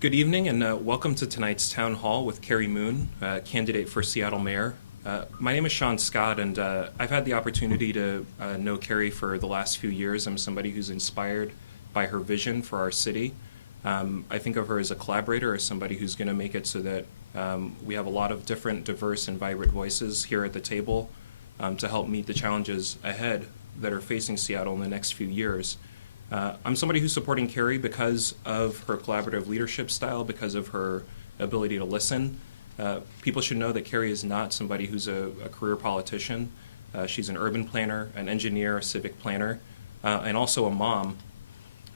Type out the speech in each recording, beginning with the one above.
Good evening and welcome to tonight's town hall with Cary Moon, candidate for Seattle Mayor. My name is Sean Scott, and I've had the opportunity to know Cary for the last few years. I'm somebody who's inspired by her vision for our city. I think of her as a collaborator, as somebody who's going to make it so that we have a lot of different, diverse, and vibrant voices here at the table to help meet the challenges ahead that are facing Seattle in the next few years. I'm somebody who's supporting Cary because of her collaborative leadership style, because of her ability to listen. People should know that Cary is not somebody who's a career politician. She's an urban planner, an engineer, a civic planner, and also a mom.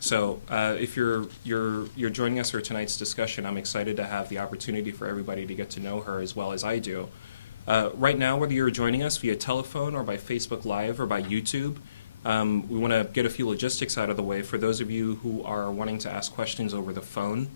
So if you're joining us for tonight's discussion, I'm excited to have the opportunity for everybody to get to know her as well as I do. Right now, whether you're joining us via telephone or by Facebook Live or by YouTube, we want to get a few logistics out of the way. For those of you who are wanting to ask questions over the phone,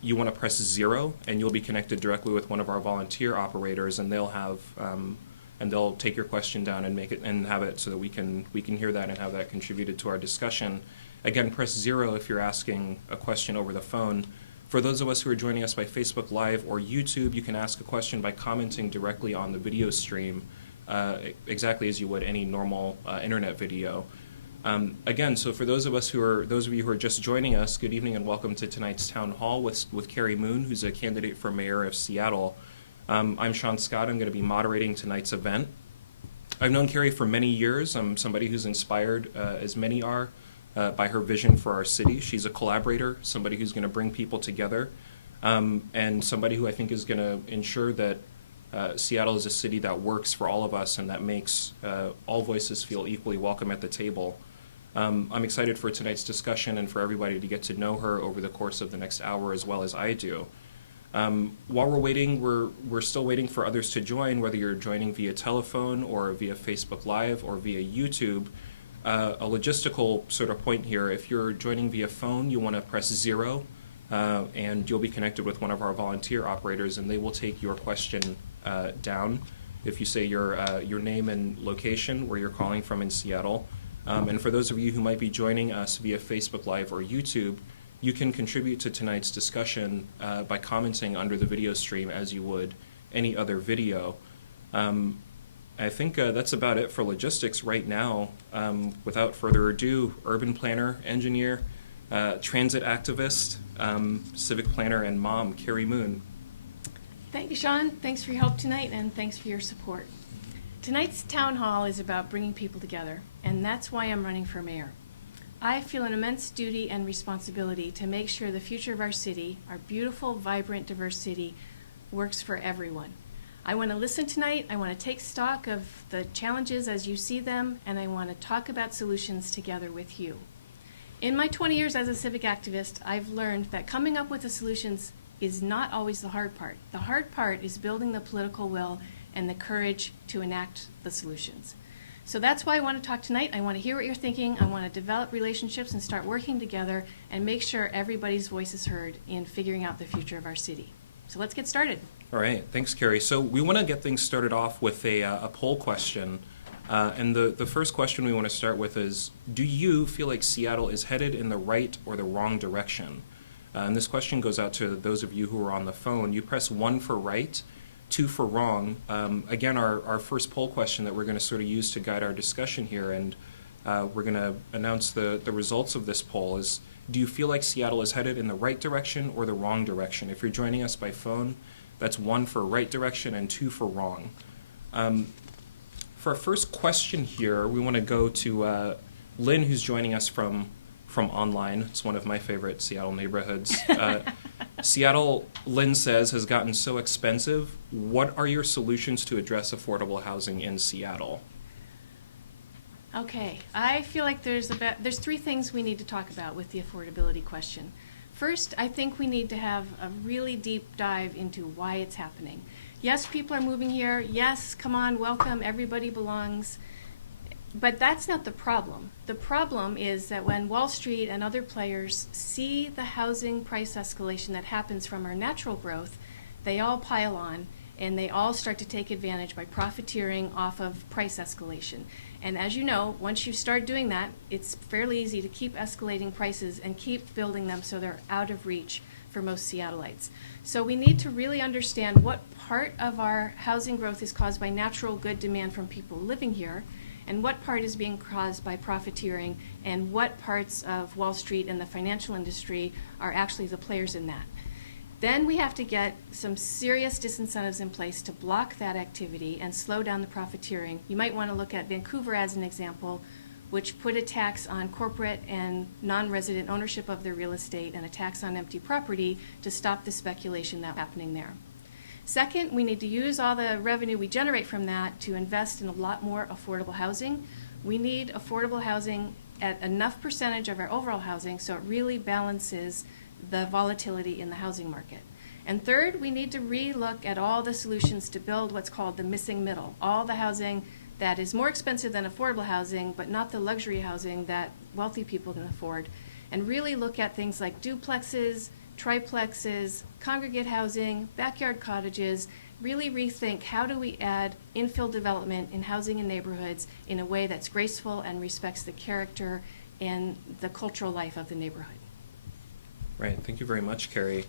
you want to press 0, and you'll be connected directly with one of our volunteer operators, and they'll take your question down and make it and have it so that we can hear that and have that contributed to our discussion. Again, press 0 if you're asking a question over the phone. For those of us who are joining us by Facebook Live or YouTube, you can ask a question by commenting directly on the video stream. Exactly as you would any normal internet video. Again, so for those of you who are just joining us, good evening and welcome to tonight's town hall with Cary Moon, who's a candidate for mayor of Seattle. I'm Sean Scott. I'm going to be moderating tonight's event. I've known Cary for many years. I'm somebody who's inspired, as many are, by her vision for our city. She's a collaborator, somebody who's going to bring people together, and somebody who I think is going to ensure that Seattle is a city that works for all of us and that makes all voices feel equally welcome at the table. I'm excited for tonight's discussion and for everybody to get to know her over the course of the next hour as well as I do. While we're waiting, we're still waiting for others to join, whether you're joining via telephone or via Facebook Live or via YouTube. A logistical sort of point here, if you're joining via phone, you want to press 0, and you'll be connected with one of our volunteer operators, and they will take your question down if you say your name and location where you're calling from in Seattle. And for those of you who might be joining us via Facebook Live or YouTube, you can contribute to tonight's discussion by commenting under the video stream as you would any other video. I think that's about it for logistics right now. Without further ado, urban planner, engineer, transit activist, civic planner, and mom, Cary Moon. Thank you, Sean. Thanks for your help tonight, and thanks for your support. Tonight's town hall is about bringing people together, and that's why I'm running for mayor. I feel an immense duty and responsibility to make sure the future of our city, our beautiful, vibrant, diverse city, works for everyone. I want to listen tonight. I want to take stock of the challenges as you see them, and I want to talk about solutions together with you. In my 20 years as a civic activist, I've learned that coming up with the solutions is not always the hard part. The hard part is building the political will and the courage to enact the solutions. So that's why I want to talk tonight. I want to hear what you're thinking. I want to develop relationships and start working together and make sure everybody's voice is heard in figuring out the future of our city. So let's get started. All right, thanks, Cary. So we want to get things started off with a poll question. And the first question we want to start with is, do you feel like Seattle is headed in the right or the wrong direction? And this question goes out to those of you who are on the phone. You press 1 for right, 2 for wrong. Again, our first poll question that we're going to sort of use to guide our discussion here, and we're going to announce the results of this poll, is do you feel like Seattle is headed in the right direction or the wrong direction? If you're joining us by phone, that's 1 for right direction and 2 for wrong. For our first question here, we want to go to Lynn, who's joining us from online. It's one of my favorite Seattle neighborhoods. Seattle, Lynn says, has gotten so expensive. What are your solutions to address affordable housing in Seattle? Okay, I feel like there's 3 things we need to talk about with the affordability question. First, I think we need to have a really deep dive into why it's happening. Yes, people are moving here. Yes, come on, welcome, everybody belongs. But that's not the problem. The problem is that when Wall Street and other players see the housing price escalation that happens from our natural growth, they all pile on and they all start to take advantage by profiteering off of price escalation. And as you know, once you start doing that, it's fairly easy to keep escalating prices and keep building them so they're out of reach for for most Seattleites. So we need to really understand what part of our housing growth is caused by natural good demand from people living here, and what part is being caused by profiteering, and what parts of Wall Street and the financial industry are actually the players in that. Then we have to get some serious disincentives in place to block that activity and slow down the profiteering. You might want to look at Vancouver as an example, which put a tax on corporate and non-resident ownership of their real estate and a tax on empty property to stop the speculation that's happening there. Second, we need to use all the revenue we generate from that to invest in a lot more affordable housing. We need affordable housing at enough percentage of our overall housing so it really balances the volatility in the housing market. And third, we need to re-look at all the solutions to build what's called the missing middle, all the housing that is more expensive than affordable housing, but not the luxury housing that wealthy people can afford, and really look at things like duplexes, triplexes, congregate housing, backyard cottages, really rethink how do we add infill development in housing and neighborhoods in a way that's graceful and respects the character and the cultural life of the neighborhood. Right. Thank you very much, Cary.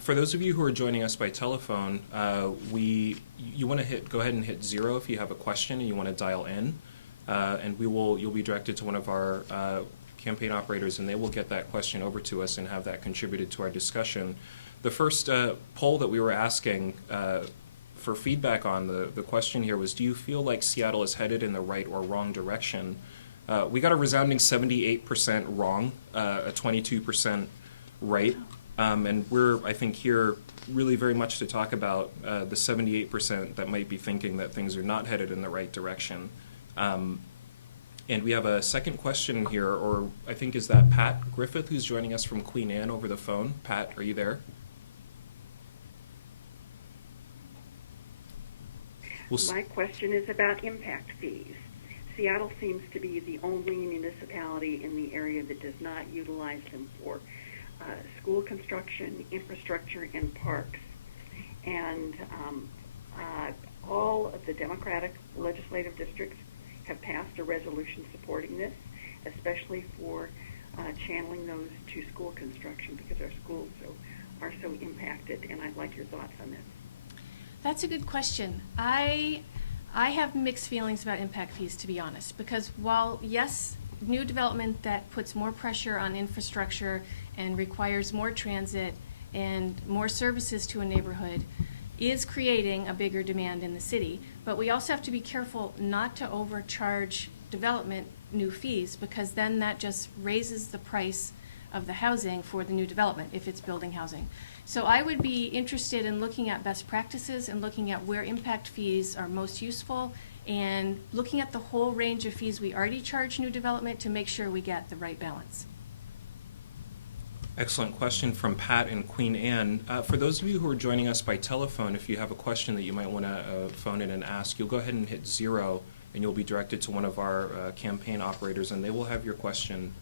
For those of you who are joining us by telephone, you want to go ahead and hit 0 if you have a question and you want to dial in, and you'll be directed to one of our campaign operators, and they will get that question over to us and have that contributed to our discussion. The first poll that we were asking for feedback on, the question here was, do you feel like Seattle is headed in the right or wrong direction? We got a resounding 78% wrong, a 22% right, and we're, I think, here really very much to talk about the 78% that might be thinking that things are not headed in the right direction. And we have a second question here, or I think is that Pat Griffith, who's joining us from Queen Anne over the phone. Pat, are you there? My question is about impact fees. Seattle seems to be the only municipality in the area that does not utilize them for school construction, infrastructure, and parks. And all of the Democratic legislative districts have passed a resolution supporting this, especially for channeling those to school construction, because our schools are so impacted, and I'd like your thoughts on this. That's a good question. I have mixed feelings about impact fees, to be honest, because while, yes, new development that puts more pressure on infrastructure and requires more transit and more services to a neighborhood is creating a bigger demand in the city, but we also have to be careful not to overcharge development new fees, because then that just raises the price of the housing for the new development if it's building housing. So I would be interested in looking at best practices and looking at where impact fees are most useful and looking at the whole range of fees we already charge new development to make sure we get the right balance. Excellent question from Pat in Queen Anne. For those of you who are joining us by telephone, if you have a question that you might want to phone in and ask, you'll go ahead and hit 0, and you'll be directed to one of our campaign operators, and they will have your question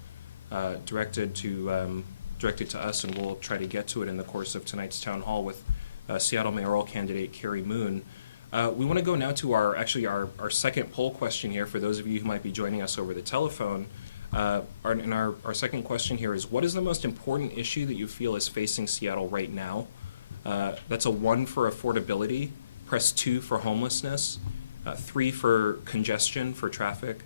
directed to us, and we'll try to get to it in the course of tonight's town hall with Seattle mayoral candidate Cary Moon. We want to go now to our second poll question here for those of you who might be joining us over the telephone. Our second question here is, what is the most important issue that you feel is facing Seattle right now? That's a 1 for affordability, press 2 for homelessness, 3 for congestion, for traffic,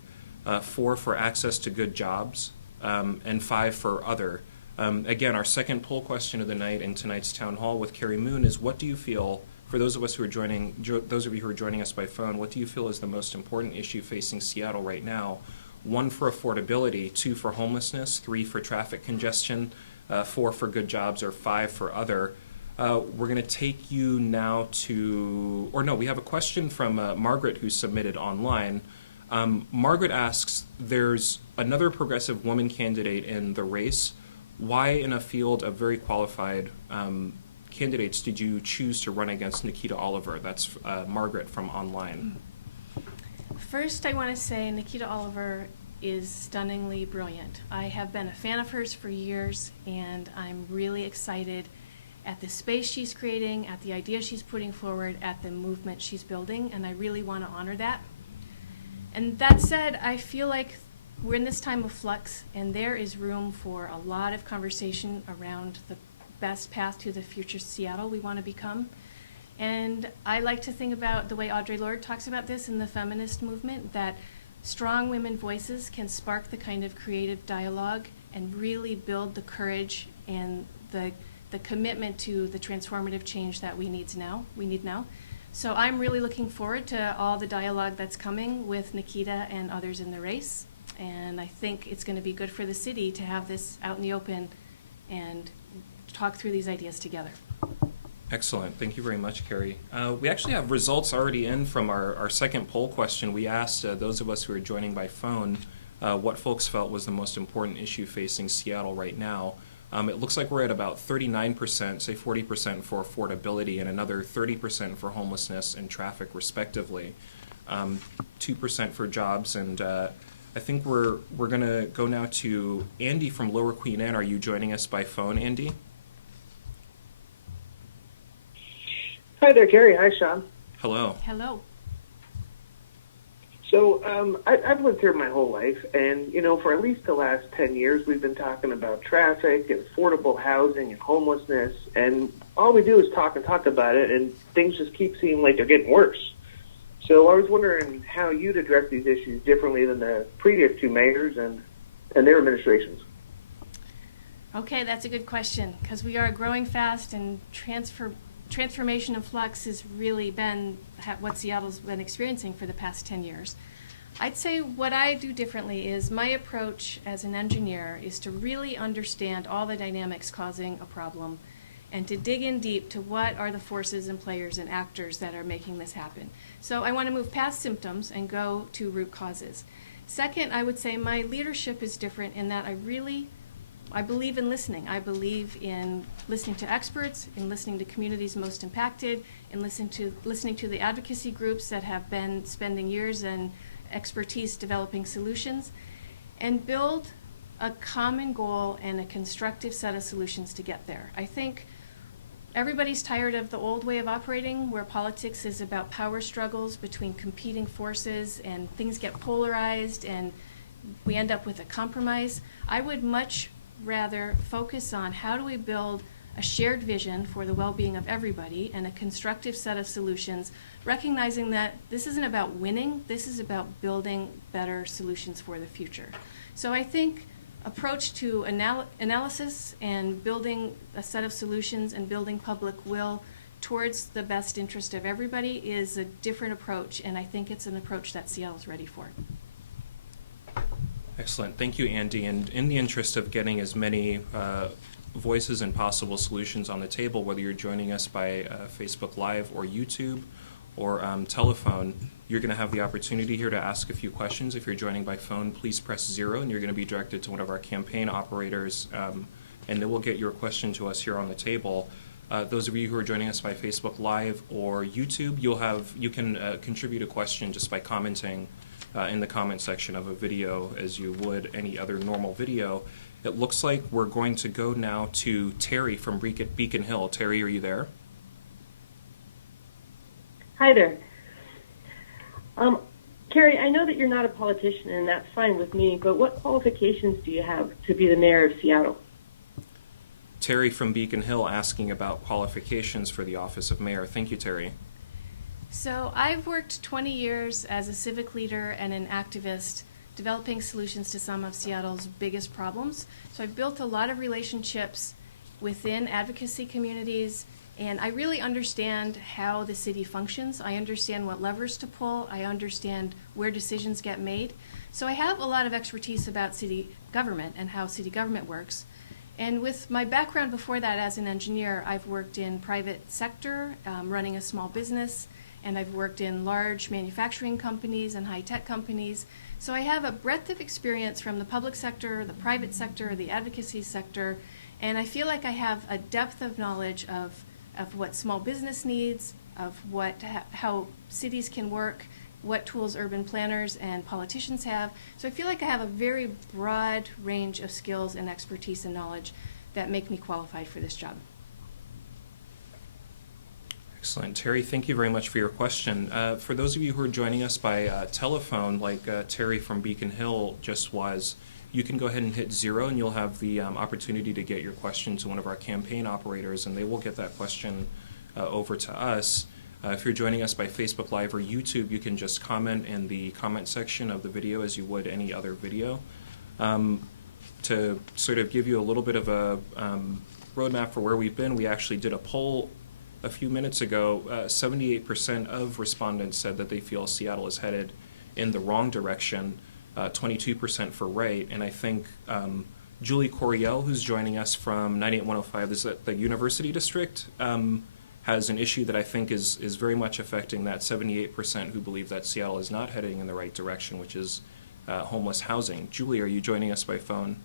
4 for access to good jobs, and 5 for other. Again, our second poll question of the night in tonight's town hall with Cary Moon is, what do you feel, for those of you who are joining us by phone, what do you feel is the most important issue facing Seattle right now? 1 for affordability, 2 for homelessness, 3 for traffic congestion, 4 for good jobs, or 5 for other. We're going to take you now to, or no, we have a question from Margaret, who submitted online. Margaret asks, there's another progressive woman candidate in the race. Why, in a field of very qualified candidates, did you choose to run against Nikita Oliver? That's Margaret from online. First, I want to say Nikita Oliver is stunningly brilliant. I have been a fan of hers for years, and I'm really excited at the space she's creating, at the ideas she's putting forward, at the movement she's building, and I really want to honor that. And that said, I feel like we're in this time of flux, and there is room for a lot of conversation around the best path to the future Seattle we want to become. And I like to think about the way Audre Lorde talks about this in the feminist movement, that strong women voices can spark the kind of creative dialogue and really build the courage and the commitment to the transformative change that we need now. So I'm really looking forward to all the dialogue that's coming with Nikita and others in the race. And I think it's going to be good for the city to have this out in the open and talk through these ideas together. Excellent. Thank you very much, Cary. We actually have results already in from our second poll question. We asked those of us who are joining by phone what folks felt was the most important issue facing Seattle right now. It looks like we're at about 39%, say 40% for affordability, and another 30% for homelessness and traffic, respectively. 2% for jobs, and I think we're going to go now to Andy from Lower Queen Anne. Are you joining us by phone, Andy? Hi there, Cary. Hi, Sean. Hello. Hello. So I've lived here my whole life, and, for at least the last 10 years, we've been talking about traffic and affordable housing and homelessness, and all we do is talk and talk about it, and things just keep seeming like they're getting worse. So I was wondering how you'd address these issues differently than the previous two mayors and their administrations. Okay, that's a good question, because we are growing fast, and transformation and flux has really been what Seattle's been experiencing for the past 10 years. I'd say what I do differently is my approach as an engineer is to really understand all the dynamics causing a problem and to dig in deep to what are the forces and players and actors that are making this happen. So I want to move past symptoms and go to root causes. Second, I would say my leadership is different in that I believe in listening. I believe in listening to experts, in listening to communities most impacted, in listening to the advocacy groups that have been spending years and expertise developing solutions, and build a common goal and a constructive set of solutions to get there. I think everybody's tired of the old way of operating, where politics is about power struggles between competing forces and things get polarized and we end up with a compromise. I would much rather focus on how do we build a shared vision for the well-being of everybody and a constructive set of solutions, recognizing that this isn't about winning, this is about building better solutions for the future. So I think approach to analysis and building a set of solutions and building public will towards the best interest of everybody is a different approach, and I think it's an approach that Seattle's ready for. Excellent. Thank you, Andy. And in the interest of getting as many voices and possible solutions on the table, whether you're joining us by Facebook Live or YouTube or telephone, you're going to have the opportunity here to ask a few questions. If you're joining by phone, please press 0, and you're going to be directed to one of our campaign operators, and they will get your question to us here on the table. Those of you who are joining us by Facebook Live or YouTube, you can contribute a question just by commenting in the comment section of a video as you would any other normal video. It looks like we're going to go now to Terry from Beacon Hill. Terry, are you there? Hi there. Cary, I know that you're not a politician, and that's fine with me, but what qualifications do you have to be the mayor of Seattle? Terry from Beacon Hill asking about qualifications for the office of mayor. Thank you, Terry. So I've worked 20 years as a civic leader and an activist developing solutions to some of Seattle's biggest problems. So I've built a lot of relationships within advocacy communities, and I really understand how the city functions. I understand what levers to pull. I understand where decisions get made. So I have a lot of expertise about city government and how city government works. And with my background before that as an engineer, I've worked in private sector, running a small business, and I've worked in large manufacturing companies and high-tech companies. So I have a breadth of experience from the public sector, the private sector, the advocacy sector, and I feel like I have a depth of knowledge of what small business needs, of how cities can work, what tools urban planners and politicians have. So I feel like I have a very broad range of skills and expertise and knowledge that make me qualified for this job. Excellent. Terry, thank you very much for your question. For those of you who are joining us by telephone, like Terry from Beacon Hill just was, you can go ahead and hit 0, and you'll have the opportunity to get your question to one of our campaign operators, and they will get that question over to us. If you're joining us by Facebook Live or YouTube, you can just comment in the comment section of the video as you would any other video. To sort of give you a little bit of a roadmap for where we've been, we actually did a poll a few minutes ago. 78% of respondents said that they feel Seattle is headed in the wrong direction, 22% for right, and I think Julie Coriel, who's joining us from 98105, this is at the University District, has an issue that I think is very much affecting that 78% who believe that Seattle is not heading in the right direction, which is homeless housing. Julie, are you joining us by phone?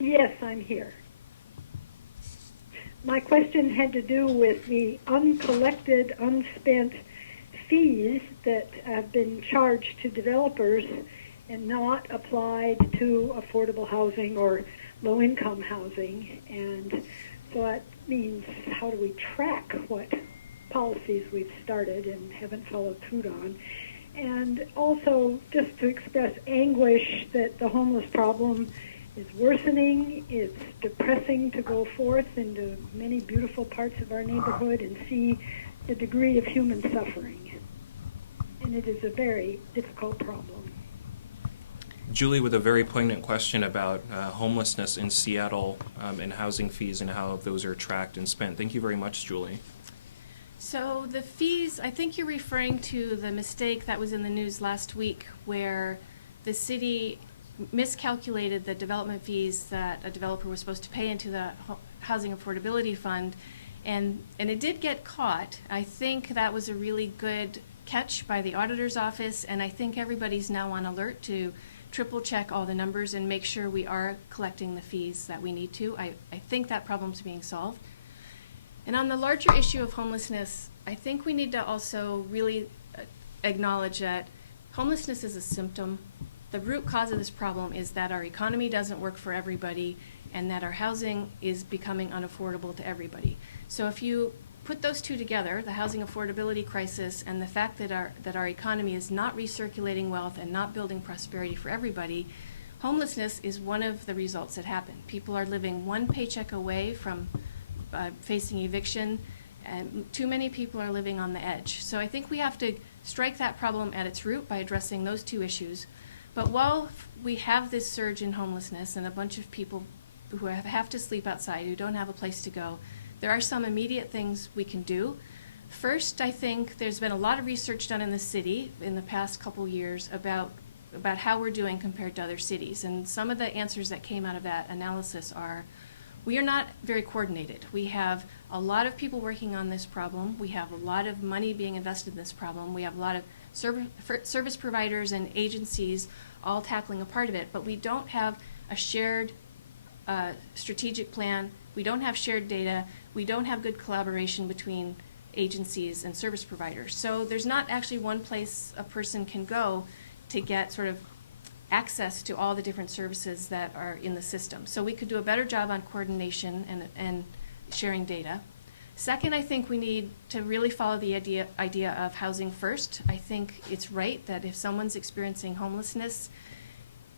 Yes, I'm here. My question had to do with the uncollected, unspent fees that have been charged to developers and not applied to affordable housing or low-income housing. And so that means, how do we track what policies we've started and haven't followed through on? And also just to express anguish that the homeless problem is worsening. It's depressing to go forth into many beautiful parts of our neighborhood and see the degree of human suffering. And it is a very difficult problem. Julie, with a very poignant question about homelessness in Seattle and housing fees and how those are tracked and spent. Thank you very much, Julie. So the fees, I think you're referring to the mistake that was in the news last week where the city miscalculated the development fees that a developer was supposed to pay into the Housing Affordability Fund, and it did get caught. I think that was a really good catch by the auditor's office, and I think everybody's now on alert to triple check all the numbers and make sure we are collecting the fees that we need to. I think that problem's being solved. And on the larger issue of homelessness, I think we need to also really acknowledge that homelessness is a symptom. The root cause of this problem is that our economy doesn't work for everybody and that our housing is becoming unaffordable to everybody. So if you put those two together, the housing affordability crisis and the fact that our economy is not recirculating wealth and not building prosperity for everybody, homelessness is one of the results that happen. People are living one paycheck away from facing eviction, and too many people are living on the edge. So I think we have to strike that problem at its root by addressing those two issues. But while we have this surge in homelessness and a bunch of people who have to sleep outside, who don't have a place to go, there are some immediate things we can do. First, I think there's been a lot of research done in the city in the past couple years about how we're doing compared to other cities. And some of the answers that came out of that analysis are, we are not very coordinated. We have a lot of people working on this problem. We have a lot of money being invested in this problem. We have a lot of service providers and agencies all tackling a part of it, but we don't have a shared strategic plan. We don't have shared data. We don't have good collaboration between agencies and service providers. So there's not actually one place a person can go to get sort of access to all the different services that are in the system. So we could do a better job on coordination and sharing data. Second, I think we need to really follow the idea of housing first. I think it's right that if someone's experiencing homelessness,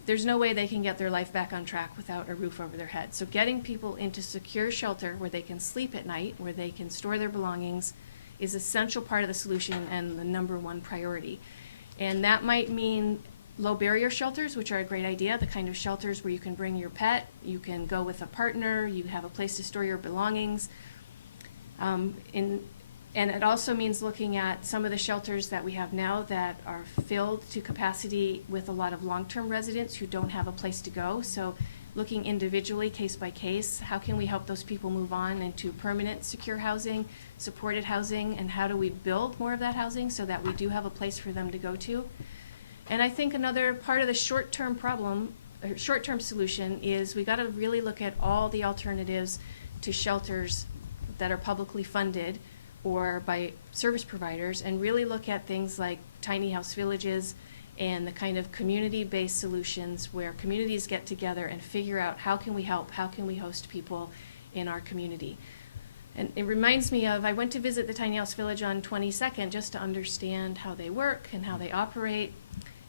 there's no way they can get their life back on track without a roof over their head. So getting people into secure shelter where they can sleep at night, where they can store their belongings, is an essential part of the solution and the number one priority. And that might mean low barrier shelters, which are a great idea, the kind of shelters where you can bring your pet, you can go with a partner, you have a place to store your belongings. And it also means looking at some of the shelters that we have now that are filled to capacity with a lot of long-term residents who don't have a place to go. So looking individually, case by case, how can we help those people move on into permanent secure housing, supported housing, and how do we build more of that housing so that we do have a place for them to go to? And I think another part of the short-term problem, or short-term solution, is we got to really look at all the alternatives to shelters that are publicly funded or by service providers, and really look at things like tiny house villages and the kind of community-based solutions where communities get together and figure out how can we help, how can we host people in our community. And it reminds me of, I went to visit the tiny house village on 22nd just to understand how they work and how they operate.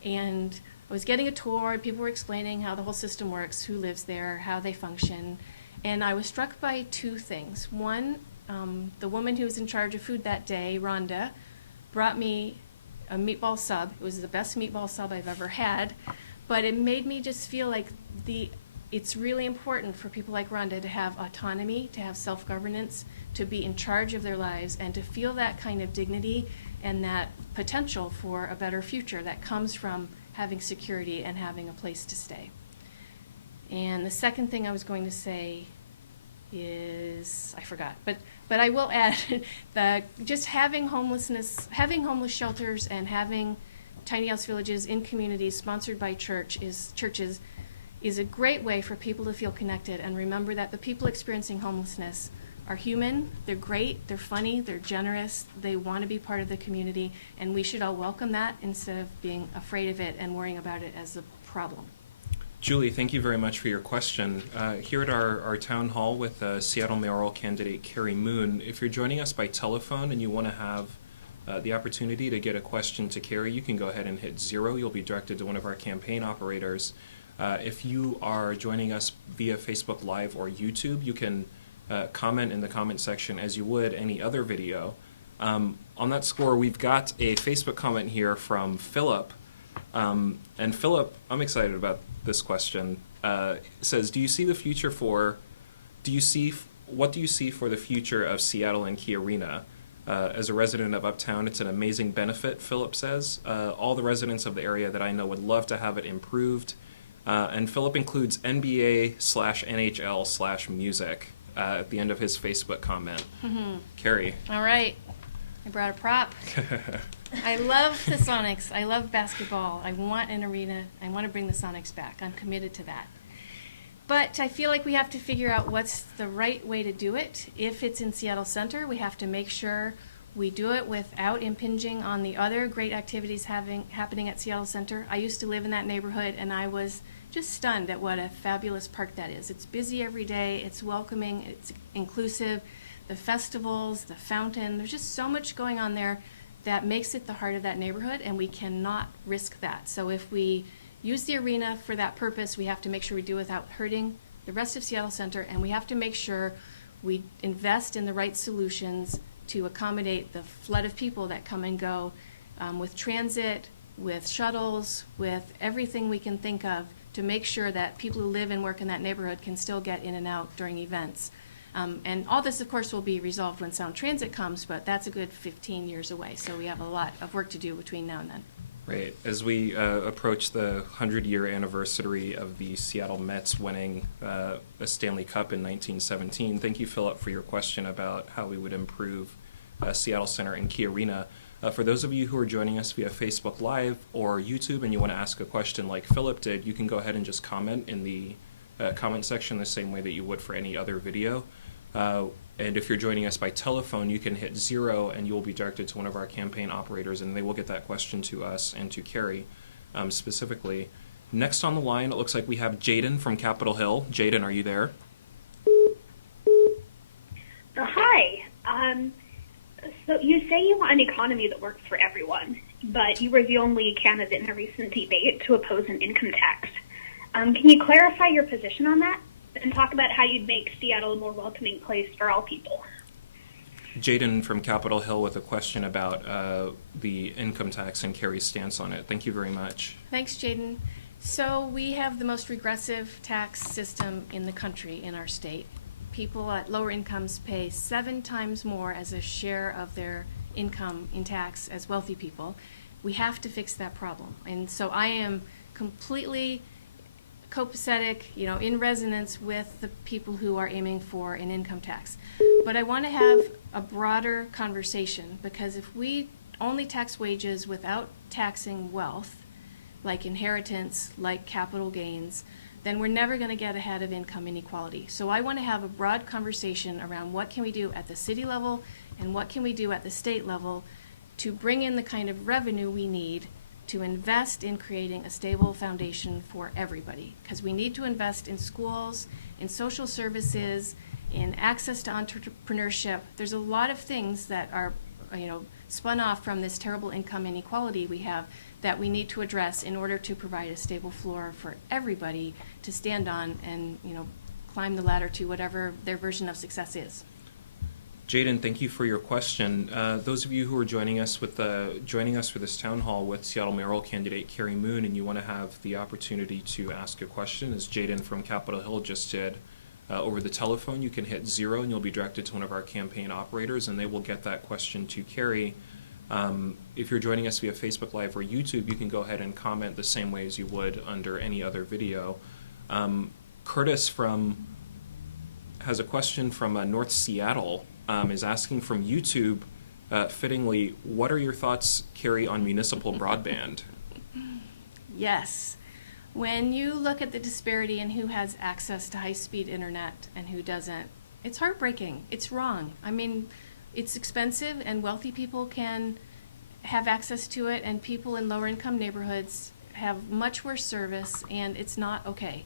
And I was getting a tour, and people were explaining how the whole system works, who lives there, how they function, and I was struck by two things. One, the woman who was in charge of food that day, Rhonda, brought me a meatball sub. It was the best meatball sub I've ever had, but it made me just feel like it's really important for people like Rhonda to have autonomy, to have self-governance, to be in charge of their lives, and to feel that kind of dignity and that potential for a better future that comes from having security and having a place to stay. And the second thing I was going to say is, I forgot, but I will add that just having homeless shelters and having tiny house villages in communities sponsored by churches is a great way for people to feel connected and remember that the people experiencing homelessness are human, they're great, they're funny, they're generous, they want to be part of the community, and we should all welcome that instead of being afraid of it and worrying about it as a problem. Julie, thank you very much for your question. Here at our town hall with Seattle mayoral candidate Cary Moon, if you're joining us by telephone and you want to have the opportunity to get a question to Cary, you can go ahead and hit 0. You'll be directed to one of our campaign operators. If you are joining us via Facebook Live or YouTube, you can comment in the comment section as you would any other video. On that score, we've got a Facebook comment here from Philip. And Philip, I'm excited about this question. Says, what do you see for the future of Seattle and Key Arena? As a resident of Uptown, it's an amazing benefit, Philip says. All the residents of the area that I know would love to have it improved. And Philip includes NBA/NHL/music at the end of his Facebook comment. Cary. All right. I brought a prop. I love the Sonics. I love basketball. I want an arena. I want to bring the Sonics back. I'm committed to that. But I feel like we have to figure out what's the right way to do it. If it's in Seattle Center, we have to make sure we do it without impinging on the other great activities happening at Seattle Center. I used to live in that neighborhood, and I was just stunned at what a fabulous park that is. It's busy every day. It's welcoming. It's inclusive. The festivals, the fountain, there's just so much going on there that makes it the heart of that neighborhood, and we cannot risk that. So if we use the arena for that purpose, we have to make sure we do it without hurting the rest of Seattle Center, and we have to make sure we invest in the right solutions to accommodate the flood of people that come and go with transit, with shuttles, with everything we can think of to make sure that people who live and work in that neighborhood can still get in and out during events. And all this, of course, will be resolved when Sound Transit comes, but that's a good 15 years away, so we have a lot of work to do between now and then. Right. As we approach the 100-year anniversary of the Seattle Mets winning a Stanley Cup in 1917, thank you, Philip, for your question about how we would improve Seattle Center and Key Arena. For those of you who are joining us via Facebook Live or YouTube and you want to ask a question like Philip did, you can go ahead and just comment in the comment section the same way that you would for any other video. And if you're joining us by telephone, you can hit 0 and you will be directed to one of our campaign operators, and they will get that question to us and to Cary specifically. Next on the line, it looks like we have Jaden from Capitol Hill. Jaden, are you there? Hi. So you say you want an economy that works for everyone, but you were the only candidate in a recent debate to oppose an income tax. Can you clarify your position on that and talk about how you'd make Seattle a more welcoming place for all people? Jaden from Capitol Hill with a question about the income tax and Cary's stance on it. Thank you very much. Thanks, Jaden. So we have the most regressive tax system in the country, in our state. People at lower incomes pay 7 times more as a share of their income in tax as wealthy people. We have to fix that problem. And so I am completely copacetic, in resonance with the people who are aiming for an income tax. But I want to have a broader conversation, because if we only tax wages without taxing wealth, like inheritance, like capital gains, then we're never going to get ahead of income inequality. So I want to have a broad conversation around what can we do at the city level and what can we do at the state level to bring in the kind of revenue we need to invest in creating a stable foundation for everybody. Because we need to invest in schools, in social services, in access to entrepreneurship. There's a lot of things that are, spun off from this terrible income inequality we have that we need to address in order to provide a stable floor for everybody to stand on and, climb the ladder to whatever their version of success is. Jaden, thank you for your question. Those of you who are joining us for this town hall with Seattle mayoral candidate Cary Moon, and you want to have the opportunity to ask a question, as Jaden from Capitol Hill just did, over the telephone, you can hit 0 and you'll be directed to one of our campaign operators, and they will get that question to Cary. If you're joining us via Facebook Live or YouTube, you can go ahead and comment the same way as you would under any other video. Curtis has a question from North Seattle. Is asking from YouTube, fittingly, what are your thoughts, Cary, on municipal broadband? Yes. When you look at the disparity in who has access to high-speed internet and who doesn't, it's heartbreaking. It's wrong. I mean, it's expensive, and wealthy people can have access to it, and people in lower-income neighborhoods have much worse service, and it's not okay.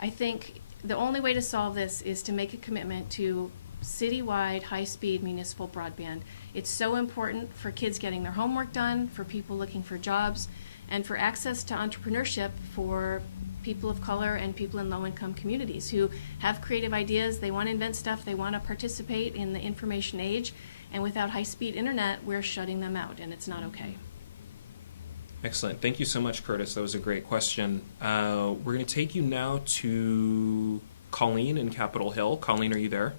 I think the only way to solve this is to make a commitment to citywide high-speed municipal broadband. It's so important for kids getting their homework done, for people looking for jobs, and for access to entrepreneurship for people of color and people in low-income communities who have creative ideas, they want to invent stuff, they want to participate in the information age, and without high-speed internet, we're shutting them out, and it's not okay. Excellent. Thank you so much, Curtis. That was a great question. We're going to take you now to Colleen in Capitol Hill. Colleen, are you there?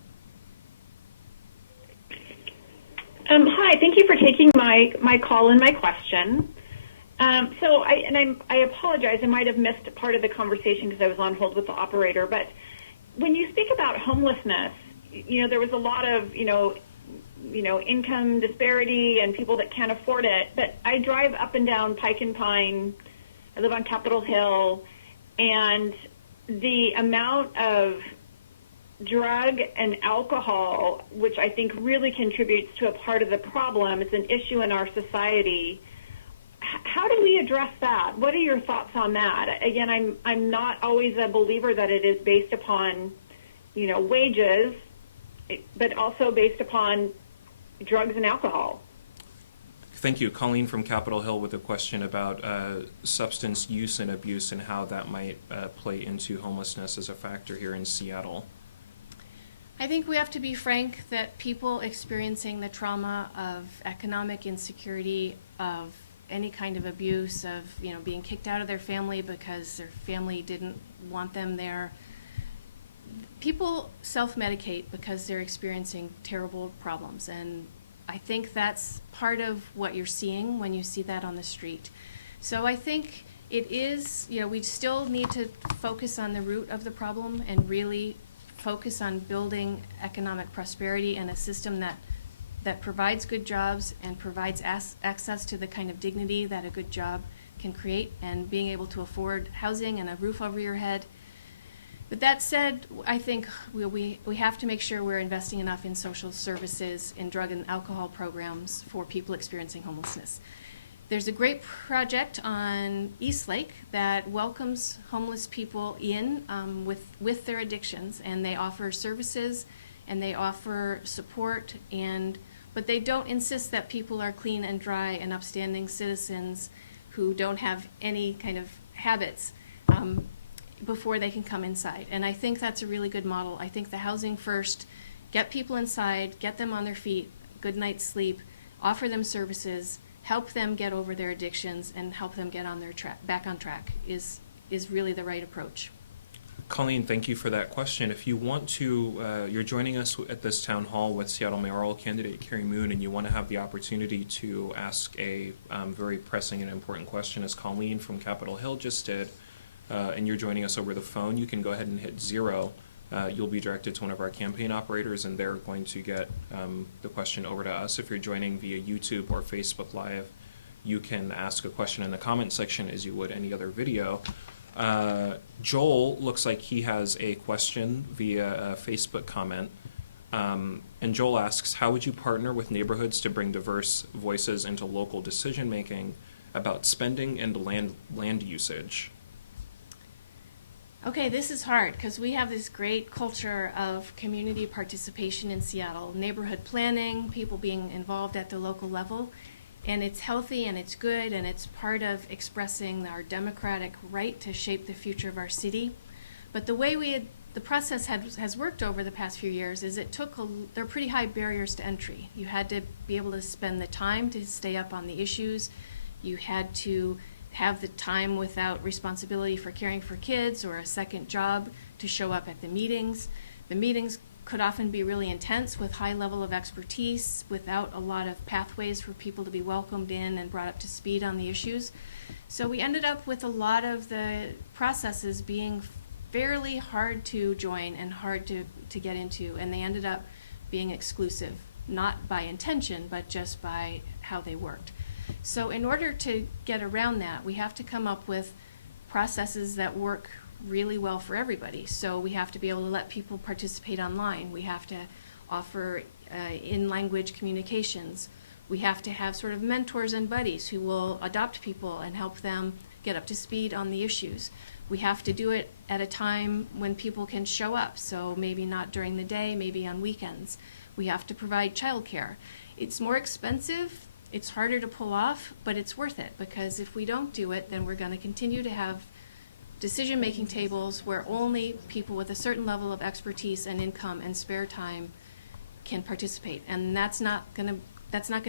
Hi, thank you for taking my call and my question. I apologize, I might have missed part of the conversation because I was on hold with the operator, but when you speak about homelessness, there was a lot of, income disparity and people that can't afford it, but I drive up and down Pike and Pine, I live on Capitol Hill, and the amount of drug and alcohol, which I think really contributes to a part of the problem, it's an issue in our society. How do we address that? What are your thoughts on that? Again, I'm not always a believer that it is based upon, wages, but also based upon drugs and alcohol. Thank you. Colleen from Capitol Hill with a question about substance use and abuse and how that might play into homelessness as a factor here in Seattle. I think we have to be frank that people experiencing the trauma of economic insecurity, of any kind of abuse, of being kicked out of their family because their family didn't want them there, people self-medicate because they're experiencing terrible problems, and I think that's part of what you're seeing when you see that on the street. So I think it is, we still need to focus on the root of the problem and really focus on building economic prosperity and a system that provides good jobs and provides access to the kind of dignity that a good job can create, and being able to afford housing and a roof over your head. But that said, I think we have to make sure we're investing enough in social services, in drug and alcohol programs for people experiencing homelessness. There's a great project on Eastlake that welcomes homeless people in with their addictions, and they offer services and they offer support, but they don't insist that people are clean and dry and upstanding citizens who don't have any kind of habits before they can come inside. And I think that's a really good model. I think the housing first, get people inside, get them on their feet, good night's sleep, offer them services, help them get over their addictions, and help them get on their back on track is really the right approach. Colleen, thank you for that question. If you want to, you're joining us at this town hall with Seattle mayoral candidate Cary Moon, and you want to have the opportunity to ask a very pressing and important question, as Colleen from Capitol Hill just did, and you're joining us over the phone, you can go ahead and hit 0. You'll be directed to one of our campaign operators, and they're going to get the question over to us. If you're joining via YouTube or Facebook Live, you can ask a question in the comment section as you would any other video. Joel looks like he has a question via a Facebook comment. And Joel asks, how would you partner with neighborhoods to bring diverse voices into local decision-making about spending and land usage? Okay, this is hard because we have this great culture of community participation in Seattle, neighborhood planning, people being involved at the local level. And it's healthy and it's good and it's part of expressing our democratic right to shape the future of our city. But the way the process has worked over the past few years is there are pretty high barriers to entry. You had to be able to spend the time to stay up on the issues. You had to have the time without responsibility for caring for kids or a second job to show up at the meetings. The meetings could often be really intense with high level of expertise without a lot of pathways for people to be welcomed in and brought up to speed on the issues. So we ended up with a lot of the processes being fairly hard to join and hard to get into, and they ended up being exclusive, not by intention, but just by how they worked. So in order to get around that, we have to come up with processes that work really well for everybody. So we have to be able to let people participate online. We have to offer in-language communications. We have to have sort of mentors and buddies who will adopt people and help them get up to speed on the issues. We have to do it at a time when people can show up, so maybe not during the day, maybe on weekends. We have to provide childcare. It's more expensive, it's harder to pull off, but it's worth it, because if we don't do it, then we're going to continue to have decision-making tables where only people with a certain level of expertise and income and spare time can participate, and that's not going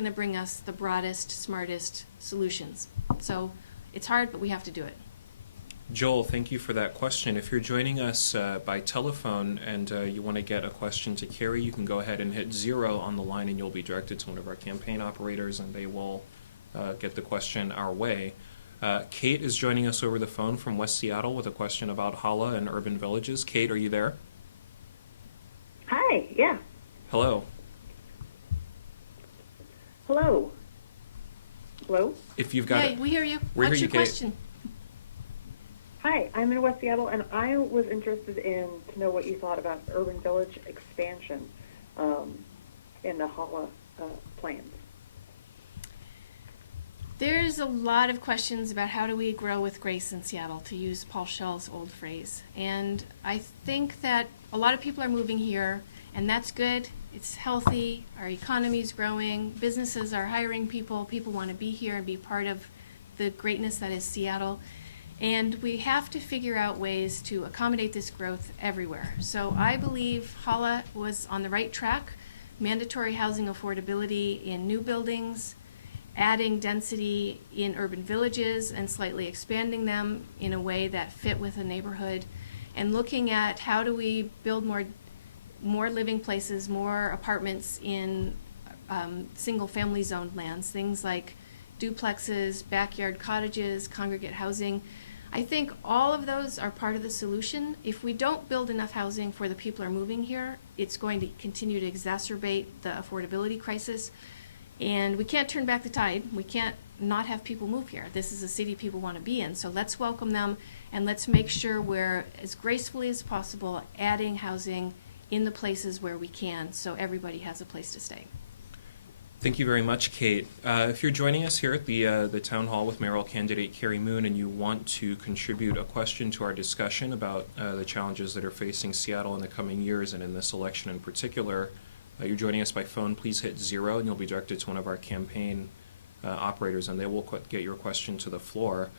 to bring us the broadest, smartest solutions. So it's hard, but we have to do it. Joel, thank you for that question. If you're joining us by telephone and you want to get a question to Cary, you can go ahead and hit 0 on the line and you'll be directed to one of our campaign operators and they will get the question our way. Kate is joining us over the phone from West Seattle with a question about Hala and urban villages. Kate, are you there? Hi, yeah. Hello. Hello. Hello? If you've got Hey, we hear you. We hear What's you, your Kate. question? Hi, I'm in West Seattle, and I was interested to know what you thought about urban village expansion in the Hala plans. There's a lot of questions about how do we grow with grace in Seattle, to use Paul Schell's old phrase. And I think that a lot of people are moving here, and that's good. It's healthy. Our economy's growing. Businesses are hiring people. People want to be here and be part of the greatness that is Seattle. And we have to figure out ways to accommodate this growth everywhere. So I believe Hala was on the right track. Mandatory housing affordability in new buildings, adding density in urban villages and slightly expanding them in a way that fit with a neighborhood, and looking at how do we build more living places, more apartments in single-family zoned lands, things like duplexes, backyard cottages, congregate housing. I think all of those are part of the solution. If we don't build enough housing for the people who are moving here, it's going to continue to exacerbate the affordability crisis. And we can't turn back the tide. We can't not have people move here. This is a city people want to be in. So let's welcome them, and let's make sure we're, as gracefully as possible, adding housing in the places where we can so everybody has a place to stay. Thank you very much, Kate. If you're joining us here at the Town Hall with mayoral candidate Cary Moon and you want to contribute a question to our discussion about the challenges that are facing Seattle in the coming years and in this election in particular, you're joining us by phone, please hit 0 and you'll be directed to one of our campaign operators and they will get your question to the floor.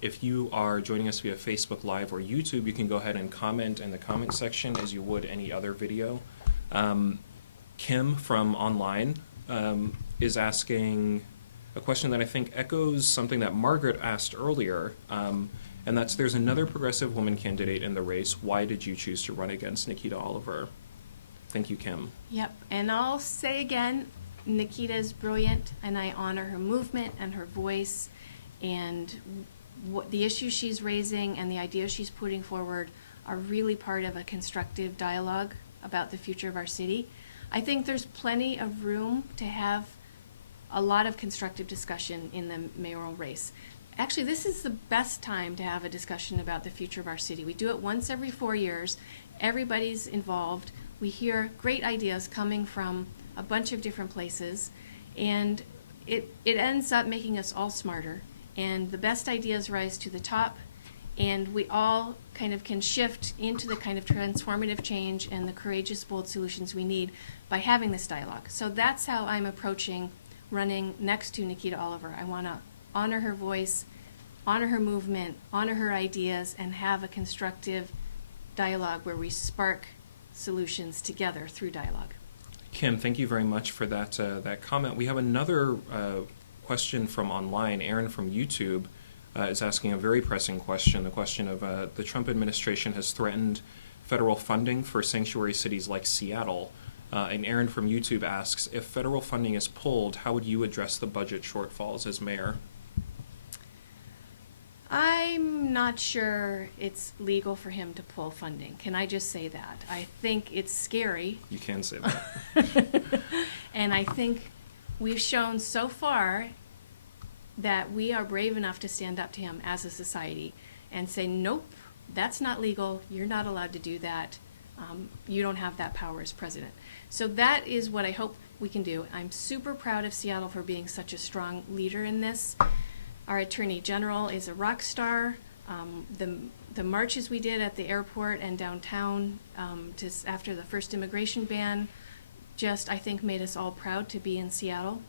If you are joining us via Facebook Live or YouTube, you can go ahead and comment in the comment section as you would any other video. Kim from online is asking a question that I think echoes something that Margaret asked earlier, and that's there's another progressive woman candidate in the race. Why did you choose to run against Nikita Oliver? Thank you, Kim. Yep, and I'll say again, Nikita's brilliant, and I honor her movement and her voice, and the issues she's raising and the ideas she's putting forward are really part of a constructive dialogue about the future of our city. I think there's plenty of room to have a lot of constructive discussion in the mayoral race. Actually, this is the best time to have a discussion about the future of our city. We do it once every 4 years. Everybody's involved. We hear great ideas coming from a bunch of different places, and it ends up making us all smarter. And the best ideas rise to the top, and we all kind of can shift into the kind of transformative change and the courageous, bold solutions we need by having this dialogue. So that's how I'm approaching running next to Nikita Oliver. I want to honor her voice, honor her movement, honor her ideas, and have a constructive dialogue where we spark solutions together through dialogue. Kim, thank you very much for that comment. We have another question from online. Aaron from YouTube is asking a very pressing question, the question of the Trump administration has threatened federal funding for sanctuary cities like Seattle. And Aaron from YouTube asks, if federal funding is pulled, how would you address the budget shortfalls as mayor? I'm not sure it's legal for him to pull funding. Can I just say that? I think it's scary. You can say that. And I think we've shown so far that we are brave enough to stand up to him as a society and say, nope, that's not legal. You're not allowed to do that. You don't have that power as president. So that is what I hope we can do. I'm super proud of Seattle for being such a strong leader in this. Our Attorney General is a rock star. The marches we did at the airport and downtown just after the first immigration ban just, I think, made us all proud to be in Seattle.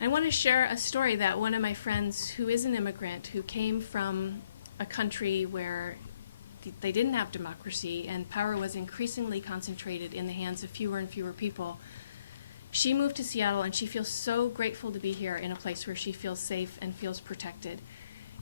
I want to share a story that one of my friends who is an immigrant, who came from a country where they didn't have democracy and power was increasingly concentrated in the hands of fewer and fewer people. She moved to Seattle and she feels so grateful to be here in a place where she feels safe and feels protected.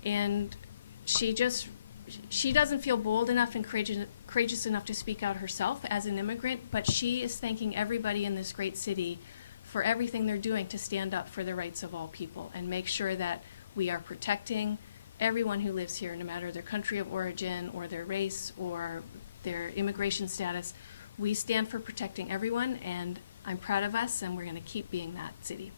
And she doesn't feel bold enough and courageous enough to speak out herself as an immigrant, but she is thanking everybody in this great city for everything they're doing to stand up for the rights of all people and make sure that we are protecting everyone who lives here, no matter their country of origin or their race or their immigration status. We stand for protecting everyone, and I'm proud of us, and we're going to keep being that city.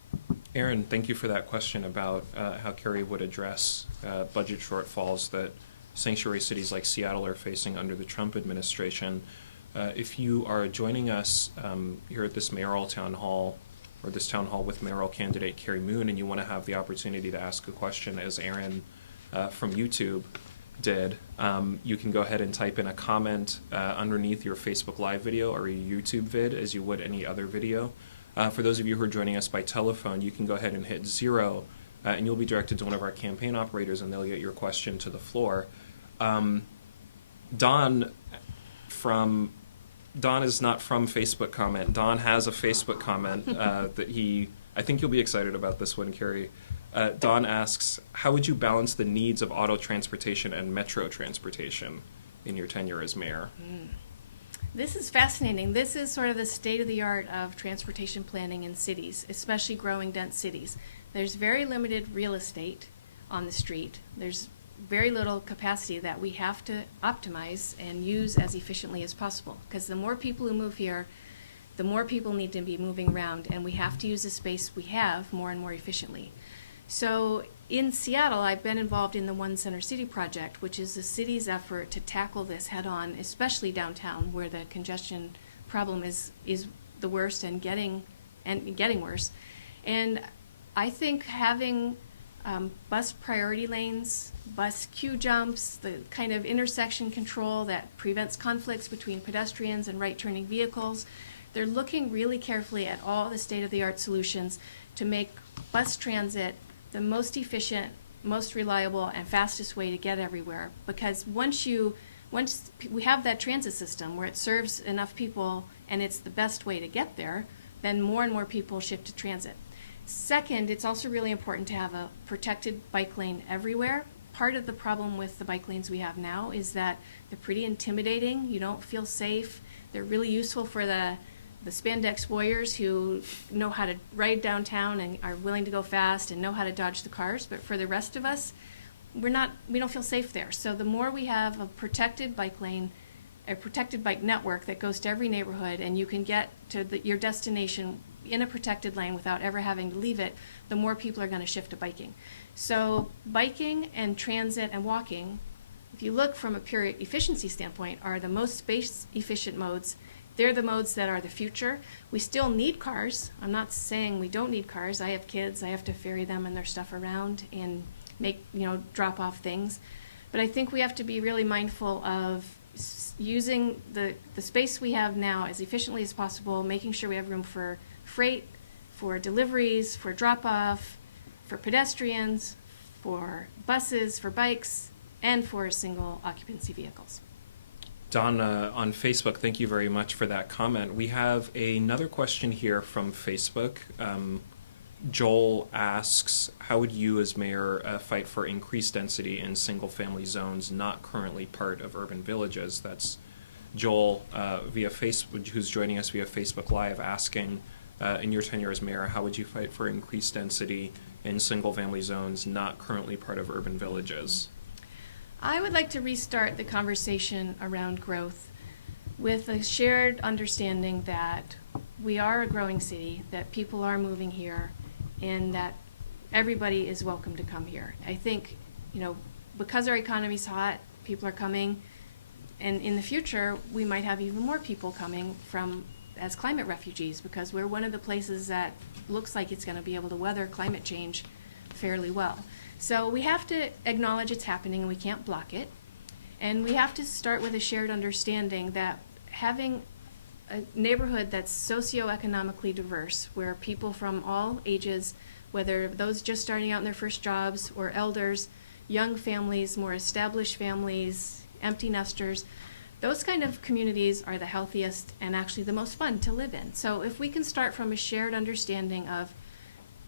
Aaron, thank you for that question about how Cary would address budget shortfalls that sanctuary cities like Seattle are facing under the Trump administration. If you are joining us here at this mayoral town hall, or this town hall with mayoral candidate Cary Moon, and you want to have the opportunity to ask a question as Aaron from YouTube did, you can go ahead and type in a comment underneath your Facebook Live video or your YouTube vid as you would any other video. For those of you who are joining us by telephone, you can go ahead and hit 0, and you'll be directed to one of our campaign operators, and they'll get your question to the floor. Don is not from Facebook comment. Don has a Facebook comment that I think you'll be excited about this one, Cary. Don asks, how would you balance the needs of auto transportation and metro transportation in your tenure as mayor? This is fascinating. This is sort of the state of the art of transportation planning in cities, especially growing dense cities. There's very limited real estate on the street. There's very little capacity that we have to optimize and use as efficiently as possible, because the more people who move here, the more people need to be moving around, and we have to use the space we have more and more efficiently. So in Seattle, I've been involved in the One Center City project, which is the city's effort to tackle this head on, especially downtown, where the congestion problem is the worst and getting worse. And I think having bus priority lanes, bus queue jumps, the kind of intersection control that prevents conflicts between pedestrians and right-turning vehicles, they're looking really carefully at all the state-of-the-art solutions to make bus transit the most efficient, most reliable, and fastest way to get everywhere. Because once we have that transit system where it serves enough people and it's the best way to get there, then more and more people shift to transit. Second, it's also really important to have a protected bike lane everywhere. Part of the problem with the bike lanes we have now is that they're pretty intimidating. You don't feel safe. They're really useful for the spandex warriors who know how to ride downtown and are willing to go fast and know how to dodge the cars. But for the rest of us, we don't feel safe there. So the more we have a protected bike lane, a protected bike network that goes to every neighborhood, and you can get to your destination in a protected lane without ever having to leave it, the more people are going to shift to biking. So biking and transit and walking, if you look from a pure efficiency standpoint, are the most space efficient modes. They're the modes that are the future. We still need cars. I'm not saying we don't need cars. I have kids. I have to ferry them and their stuff around and drop off things. But I think we have to be really mindful of using the space we have now as efficiently as possible, making sure we have room for freight, for deliveries, for drop-off, for pedestrians, for buses, for bikes, and for single occupancy vehicles. Don, on Facebook, thank you very much for that comment. We have another question here from Facebook. Joel asks, how would you as mayor fight for increased density in single-family zones not currently part of urban villages? That's Joel via Facebook, who's joining us via Facebook Live, asking, in your tenure as mayor, how would you fight for increased density in single-family zones not currently part of urban villages? I would like to restart the conversation around growth with a shared understanding that we are a growing city, that people are moving here, and that everybody is welcome to come here. I think, because our economy's hot, people are coming, and in the future, we might have even more people coming as climate refugees, because we're one of the places that looks like it's going to be able to weather climate change fairly well. So we have to acknowledge it's happening, and we can't block it. And we have to start with a shared understanding that having a neighborhood that's socioeconomically diverse, where people from all ages, whether those just starting out in their first jobs or elders, young families, more established families, empty nesters, those kind of communities are the healthiest and actually the most fun to live in. So if we can start from a shared understanding of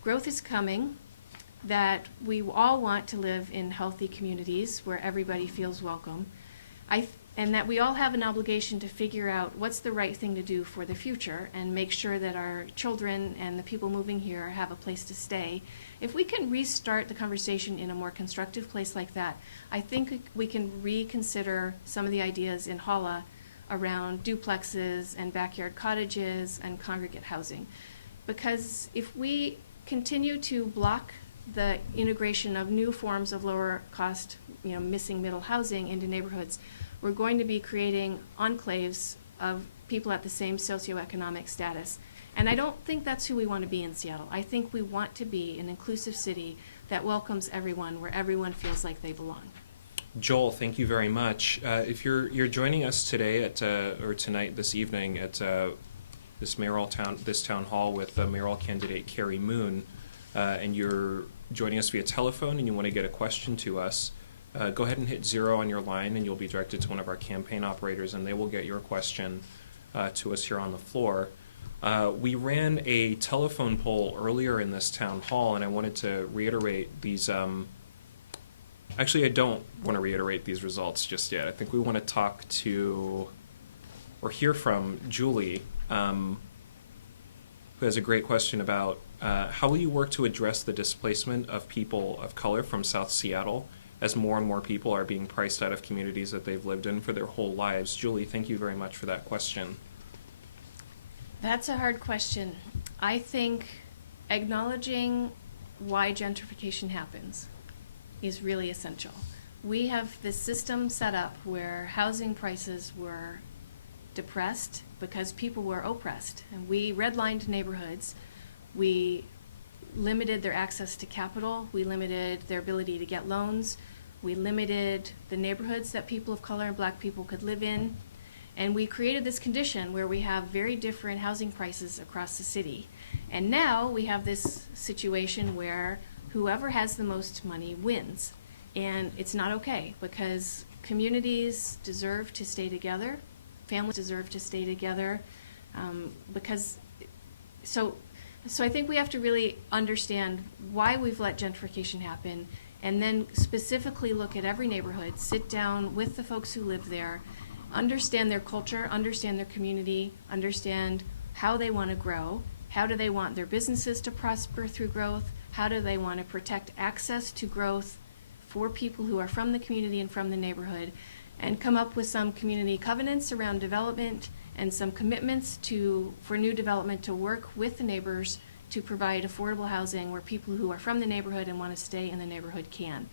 growth is coming, that we all want to live in healthy communities where everybody feels welcome, and that we all have an obligation to figure out what's the right thing to do for the future and make sure that our children and the people moving here have a place to stay. If we can restart the conversation in a more constructive place like that, I think we can reconsider some of the ideas in Hala around duplexes and backyard cottages and congregate housing. Because if we continue to block the integration of new forms of lower cost, missing middle housing into neighborhoods, we're going to be creating enclaves of people at the same socioeconomic status. And I don't think that's who we want to be in Seattle. I think we want to be an inclusive city that welcomes everyone, where everyone feels like they belong. Joel, thank you very much. If you're joining us today or tonight, this evening at this town hall with mayoral candidate Cary Moon, and you're joining us via telephone and you want to get a question to us, go ahead and hit 0 on your line and you'll be directed to one of our campaign operators and they will get your question to us here on the floor. We ran a telephone poll earlier in this town hall, and I wanted to reiterate these. Actually, I don't want to reiterate these results just yet. I think we want to talk to or hear from Julie, who has a great question about how will you work to address the displacement of people of color from South Seattle as more and more people are being priced out of communities that they've lived in for their whole lives? Julie, thank you very much for that question. That's a hard question. I think acknowledging why gentrification happens is really essential. We have this system set up where housing prices were depressed because people were oppressed. And we redlined neighborhoods. We limited their access to capital. We limited their ability to get loans. We limited the neighborhoods that people of color and black people could live in. And we created this condition where we have very different housing prices across the city. And now we have this situation where whoever has the most money wins. And it's not okay, because communities deserve to stay together. Families deserve to stay together. So I think we have to really understand why we've let gentrification happen, and then specifically look at every neighborhood, sit down with the folks who live there, understand their culture, understand their community, understand how they want to grow, how do they want their businesses to prosper through growth, how do they want to protect access to growth for people who are from the community and from the neighborhood, and come up with some community covenants around development and some commitments for new development to work with the neighbors to provide affordable housing where people who are from the neighborhood and want to stay in the neighborhood can.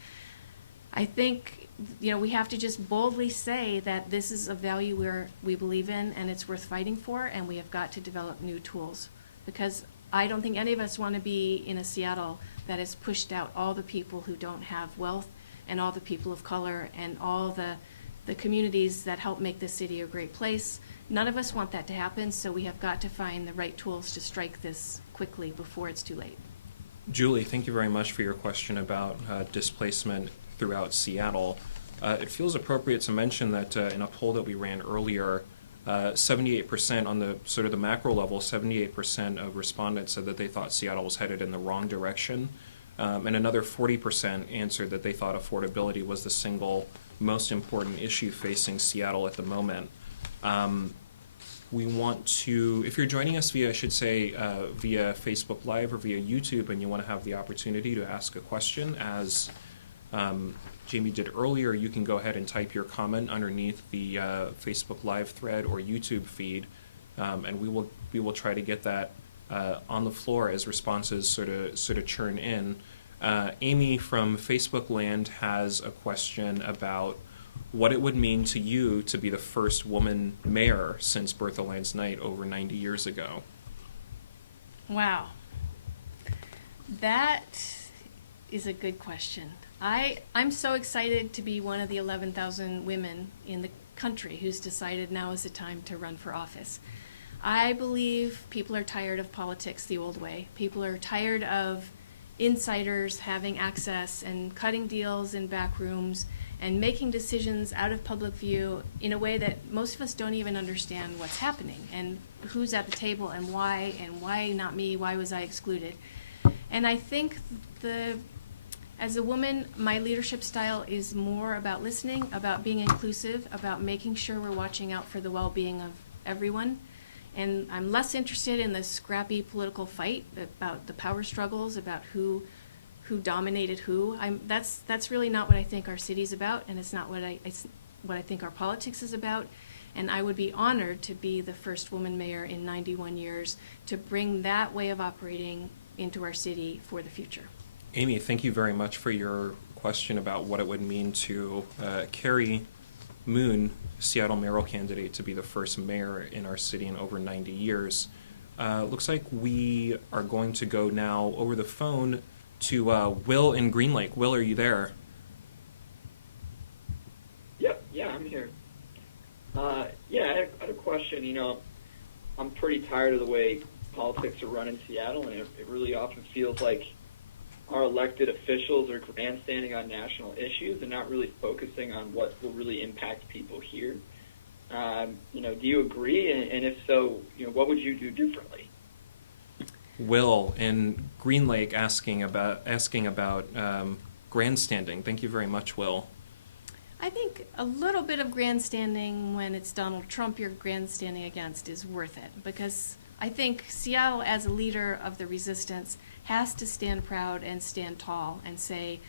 I think we have to just boldly say that this is a value we believe in and it's worth fighting for, and we have got to develop new tools, because I don't think any of us want to be in a Seattle that has pushed out all the people who don't have wealth and all the people of color and all the communities that help make this city a great place. None of us want that to happen, so we have got to find the right tools to strike this quickly before it's too late. Julie, thank you very much for your question about displacement throughout Seattle. It feels appropriate to mention that in a poll that we ran earlier, 78% on the sort of the macro level, 78% of respondents said that they thought Seattle was headed in the wrong direction, and another 40% answered that they thought affordability was the single most important issue facing Seattle at the moment. We want to, if you're joining us via, I should say, via Facebook Live or via YouTube, and you want to have the opportunity to ask a question, as Jamie did earlier, you can go ahead and type your comment underneath the Facebook Live thread or YouTube feed, and we will try to get that on the floor as responses sort of churn in. Amy from Facebook Land has a question about what it would mean to you to be the first woman mayor since Bertha Land's night over 90 years ago. Wow. That is a good question. I'm so excited to be one of the 11,000 women in the country who's decided now is the time to run for office. I believe people are tired of politics the old way. People are tired of insiders having access and cutting deals in back rooms and making decisions out of public view in a way that most of us don't even understand what's happening and who's at the table and why not me, why was I excluded. And I think as a woman, my leadership style is more about listening, about being inclusive, about making sure we're watching out for the well-being of everyone. And I'm less interested in the scrappy political fight about the power struggles, about who dominated who. That's really not what I think our city's about, and it's not what I think our politics is about. And I would be honored to be the first woman mayor in 91 years to bring that way of operating into our city for the future. Amy, thank you very much for your question about what it would mean to Cary Moon, Seattle mayoral candidate, to be the first mayor in our city in over 90 years. Looks like we are going to go now over the phone to Will in Green Lake. Will, are you there? Yeah, I'm here. I had a question. You know, I'm pretty tired of the way politics are run in Seattle, and it really often feels like our elected officials are grandstanding on national issues and not really focusing on what will really impact people here. Do you agree? And if so, what would you do differently? Will in Green Lake asking about grandstanding. Thank you very much, Will. I think a little bit of grandstanding when it's Donald Trump you're grandstanding against is worth it, because I think Seattle, as a leader of the resistance, has to stand proud and stand tall and say,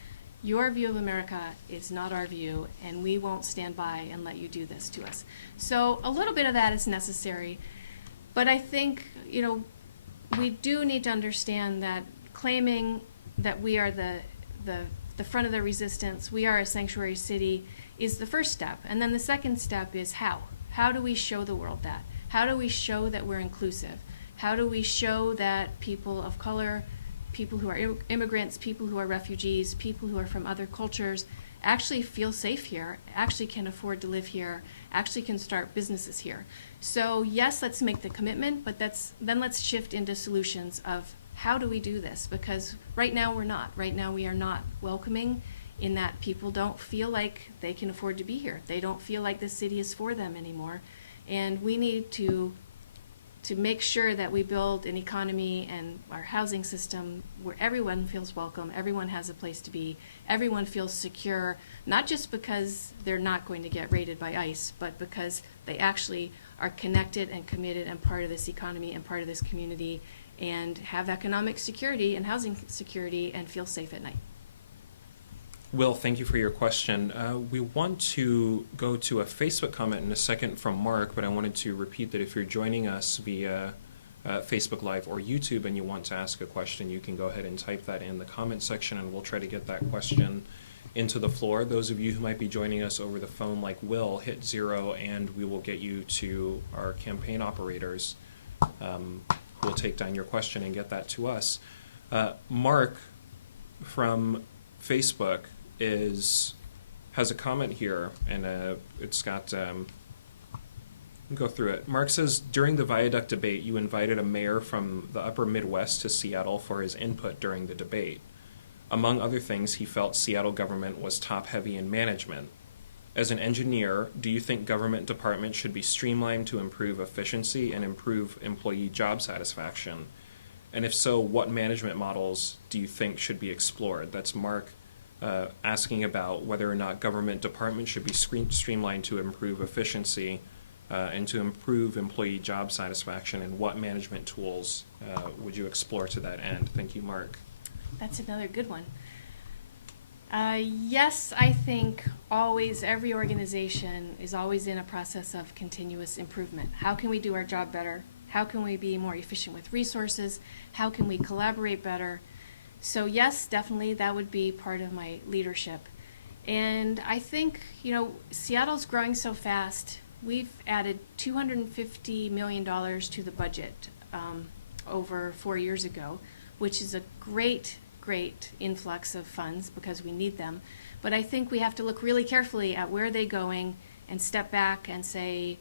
your view of America is not our view, and we won't stand by and let you do this to us. So a little bit of that is necessary, but I think, we do need to understand that claiming that we are the front of the resistance, we are a sanctuary city, is the first step. And then the second step is how. How do we show the world that? How do we show that we're inclusive? How do we show that people of color, people who are immigrants, people who are refugees, people who are from other cultures actually feel safe here, actually can afford to live here, actually can start businesses here? So yes, let's make the commitment, but then let's shift into solutions of how do we do this? Because right now we're not. Right now we are not welcoming, in that people don't feel like they can afford to be here. They don't feel like the city is for them anymore. And we need to make sure that we build an economy and our housing system where everyone feels welcome, everyone has a place to be, everyone feels secure, not just because they're not going to get raided by ICE, but because they actually are connected and committed and part of this economy and part of this community and have economic security and housing security and feel safe at night. Will, thank you for your question. We want to go to a Facebook comment in a second from Mark, but I wanted to repeat that if you're joining us via Facebook Live or YouTube and you want to ask a question, you can go ahead and type that in the comment section, and we'll try to get that question into the floor. Those of you who might be joining us over the phone, like Will, hit 0, and we will get you to our campaign operators who will take down your question and get that to us. Mark from Facebook has a comment here, and it's got go through it. Mark says, during the viaduct debate, you invited a mayor from the upper Midwest to Seattle for his input during the debate. Among other things, he felt Seattle government was top-heavy in management. As an engineer, do you think government departments should be streamlined to improve efficiency and improve employee job satisfaction? And if so, what management models do you think should be explored? That's Mark asking about whether or not government departments should be streamlined to improve efficiency and to improve employee job satisfaction, and what management tools would you explore to that end? Thank you, Mark. That's another good one. Yes, I think every organization is always in a process of continuous improvement. How can we do our job better? How can we be more efficient with resources? How can we collaborate better? So yes, definitely that would be part of my leadership. And I think, Seattle's growing so fast. We've added $250 million to the budget over 4 years ago, which is a great influx of funds because we need them. But I think we have to look really carefully at where they're going and step back and say,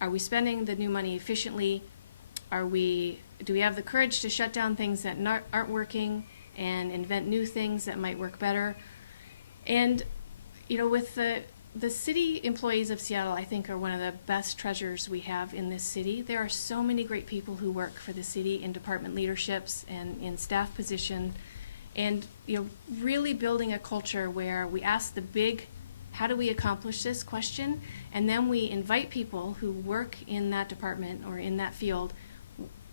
are we spending the new money efficiently? Do we have the courage to shut down things that aren't working and invent new things that might work better? And, with the city employees of Seattle, I think, are one of the best treasures we have in this city. There are so many great people who work for the city in department leaderships and in staff position. And really building a culture where we ask the big, how do we accomplish this question, and then we invite people who work in that department or in that field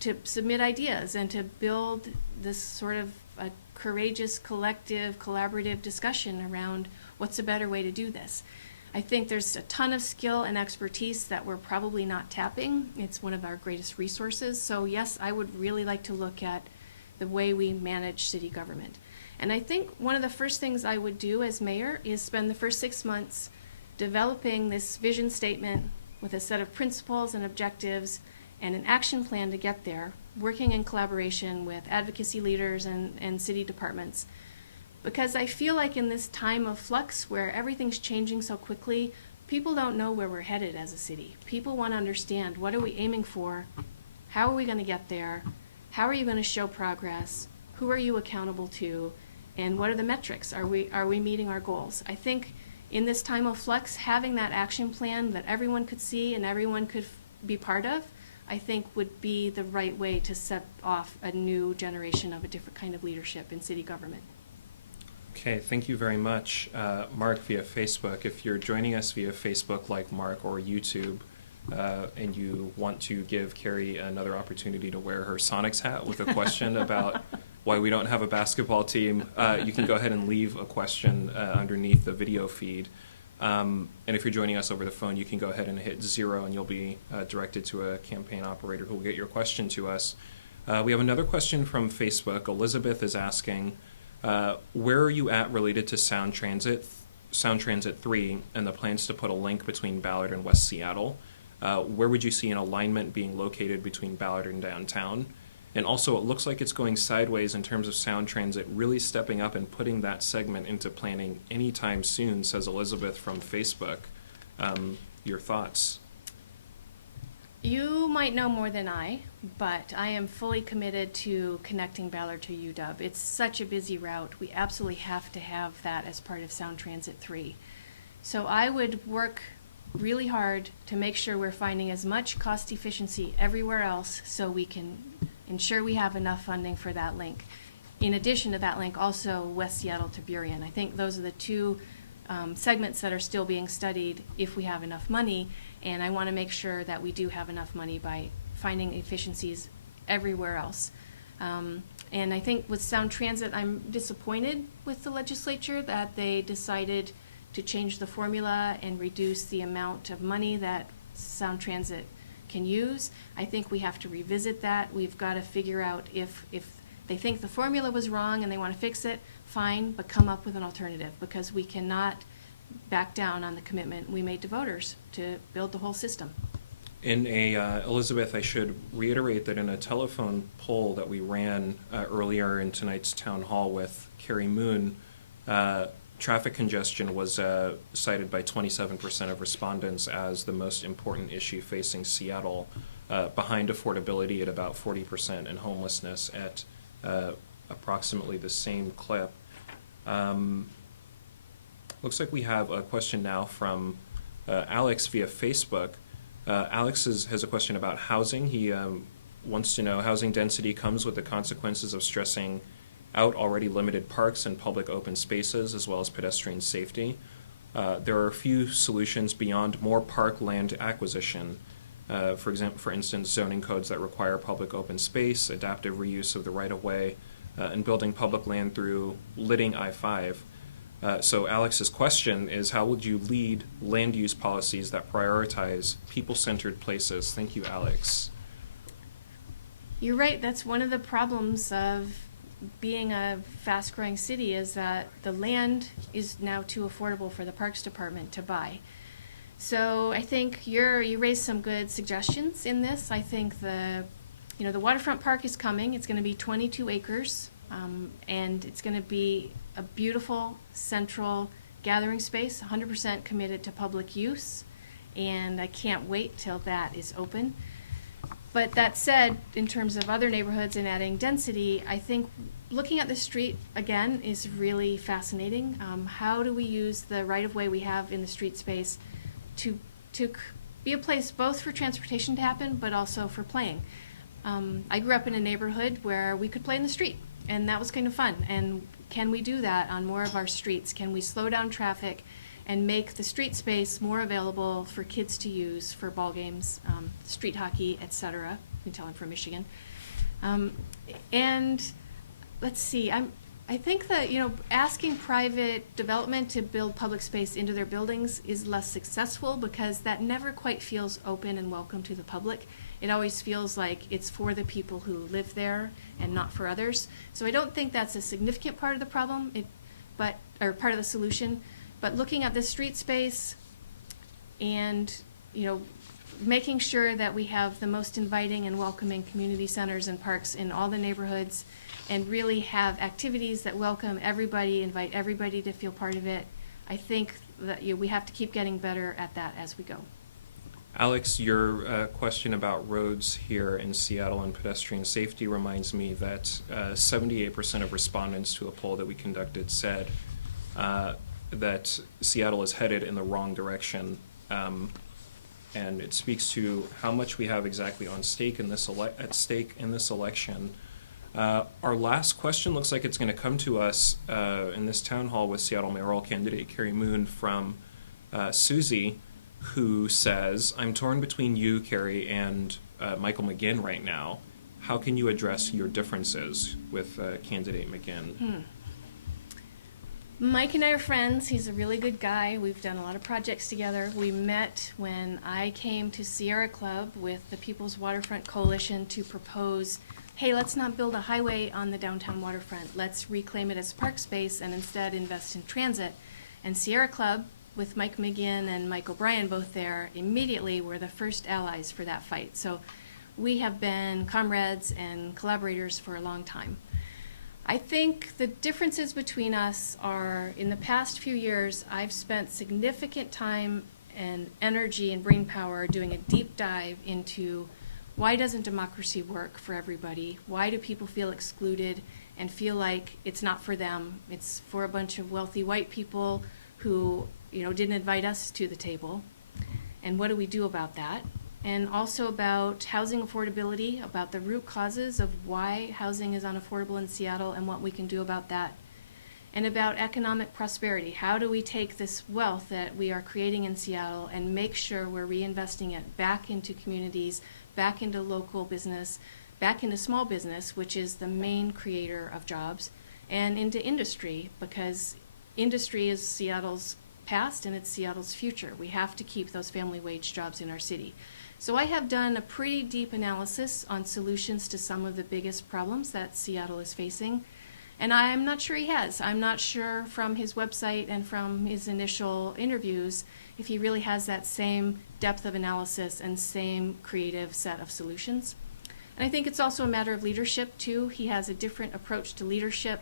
to submit ideas and to build this sort of a courageous, collective, collaborative discussion around what's a better way to do this. I think there's a ton of skill and expertise that we're probably not tapping. It's one of our greatest resources. So yes, I would really like to look at the way we manage city government. And I think one of the first things I would do as mayor is spend the first 6 months developing this vision statement with a set of principles and objectives and an action plan to get there, working in collaboration with advocacy leaders and city departments. Because I feel like in this time of flux where everything's changing so quickly, people don't know where we're headed as a city. People want to understand, what are we aiming for? How are we going to get there? How are you going to show progress? Who are you accountable to? And what are the metrics? Are we meeting our goals? I think in this time of flux, having that action plan that everyone could see and everyone could be part of, I think would be the right way to set off a new generation of a different kind of leadership in city government. Okay, thank you very much, Mark, via Facebook. If you're joining us via Facebook like Mark or YouTube, and you want to give Cary another opportunity to wear her Sonics hat with a question about why we don't have a basketball team, you can go ahead and leave a question underneath the video feed. And if you're joining us over the phone, you can go ahead and hit 0 and you'll be directed to a campaign operator who will get your question to us. We have another question from Facebook. Elizabeth is asking, where are you at related to Sound Transit 3 and the plans to put a link between Ballard and West Seattle? Where would you see an alignment being located between Ballard and downtown? And also, it looks like it's going sideways in terms of Sound Transit really stepping up and putting that segment into planning anytime soon, says Elizabeth from Facebook. Your thoughts? You might know more than I, but I am fully committed to connecting Ballard to UW. It's such a busy route. We absolutely have to have that as part of Sound Transit 3. So I would work really hard to make sure we're finding as much cost efficiency everywhere else so we can ensure we have enough funding for that link. In addition to that link, also West Seattle to Burien. I think those are the two segments that are still being studied if we have enough money, and I want to make sure that we do have enough money by finding efficiencies everywhere else. And I think with Sound Transit, I'm disappointed with the legislature that they decided to change the formula and reduce the amount of money that Sound Transit can use. I think we have to revisit that. We've got to figure out if they think the formula was wrong and they want to fix it, fine, but come up with an alternative, because we cannot back down on the commitment we made to voters to build the whole system. Elizabeth, I should reiterate that in a telephone poll that we ran earlier in tonight's town hall with Cary Moon, traffic congestion was cited by 27% of respondents as the most important issue facing Seattle, behind affordability at about 40% and homelessness at approximately the same clip. Looks like we have a question now from Alex via Facebook. Alex has a question about housing. He wants to know, housing density comes with the consequences of stressing out already limited parks and public open spaces, as well as pedestrian safety. There are a few solutions beyond more park land acquisition. For instance, zoning codes that require public open space, adaptive reuse of the right-of-way, and building public land through lidding I-5. So Alex's question is, how would you lead land use policies that prioritize people-centered places? Thank you, Alex. You're right. That's one of the problems of being a fast-growing city, is that the land is now too affordable for the Parks Department to buy. So I think you raised some good suggestions in this. I think the waterfront park is coming. It's going to be 22 acres, and it's going to be a beautiful central gathering space, 100% committed to public use, and I can't wait till that is open. But that said, in terms of other neighborhoods and adding density, I think looking at the street, again, is really fascinating. How do we use the right-of-way we have in the street space to be a place both for transportation to happen, but also for playing? I grew up in a neighborhood where we could play in the street, and that was kind of fun. And can we do that on more of our streets? Can we slow down traffic and make the street space more available for kids to use for ball games, street hockey, etc.? You can tell I'm from Michigan. And let's see, I think that asking private development to build public space into their buildings is less successful, because that never quite feels open and welcome to the public. It always feels like it's for the people who live there and not for others. So I don't think that's a significant part of the problem, or part of the solution. But looking at the street space and making sure that we have the most inviting and welcoming community centers and parks in all the neighborhoods, and really have activities that welcome everybody, invite everybody to feel part of it. I think that we have to keep getting better at that as we go. Alex, your question about roads here in Seattle and pedestrian safety reminds me that 78% of respondents to a poll that we conducted said that Seattle is headed in the wrong direction. And it speaks to how much we have exactly at stake in this election. Our last question looks like it's going to come to us in this town hall with Seattle mayoral candidate Cary Moon from Susie, who says, I'm torn between you, Cary, and Michael McGinn right now. How can you address your differences with candidate McGinn? Mike and I are friends. He's a really good guy. We've done a lot of projects together. We met when I came to Sierra Club with the People's Waterfront Coalition to propose, hey, let's not build a highway on the downtown waterfront. Let's reclaim it as park space and instead invest in transit. And Sierra Club, with Mike McGinn and Mike O'Brien both there, immediately were the first allies for that fight. So we have been comrades and collaborators for a long time. I think the differences between us are, in the past few years, I've spent significant time and energy and brain power doing a deep dive into why doesn't democracy work for everybody? Why do people feel excluded and feel like it's not for them? It's for a bunch of wealthy white people who didn't invite us to the table. And what do we do about that? And also about housing affordability, about the root causes of why housing is unaffordable in Seattle and what we can do about that. And about economic prosperity. How do we take this wealth that we are creating in Seattle and make sure we're reinvesting it back into communities, back into local business, back into small business, which is the main creator of jobs, and into industry, because industry is Seattle's past and it's Seattle's future. We have to keep those family wage jobs in our city. So I have done a pretty deep analysis on solutions to some of the biggest problems that Seattle is facing. And I'm not sure he has. I'm not sure from his website and from his initial interviews if he really has that same depth of analysis and same creative set of solutions. And I think it's also a matter of leadership, too. He has a different approach to leadership.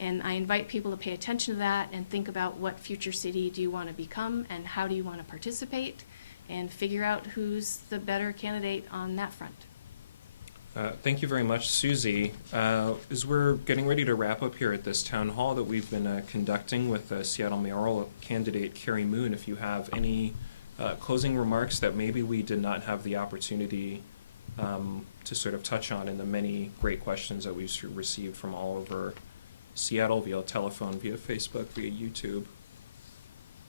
And I invite people to pay attention to that and think about what future city do you want to become and how do you want to participate, and figure out who's the better candidate on that front. Thank you very much, Susie. As we're getting ready to wrap up here at this town hall that we've been conducting with Seattle mayoral candidate Cary Moon, if you have any closing remarks that maybe we did not have the opportunity to sort of touch on in the many great questions that we've received from all over Seattle via telephone, via Facebook, via YouTube.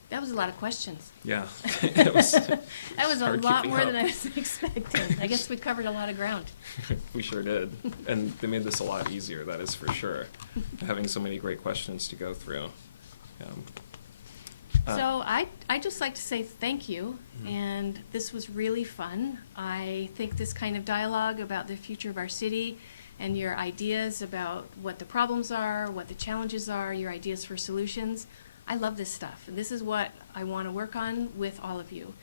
That was a lot of questions. Yeah. It was, That was a hard lot keeping more up. than I was expecting. I guess we covered a lot of ground. We sure did. And they made this a lot easier, that is for sure, having so many great questions to go through. So I'd just like to say thank you, and this was really fun. I think this kind of dialogue about the future of our city and your ideas about what the problems are, what the challenges are, your ideas for solutions, I love this stuff. This is what I want to work on with all of you.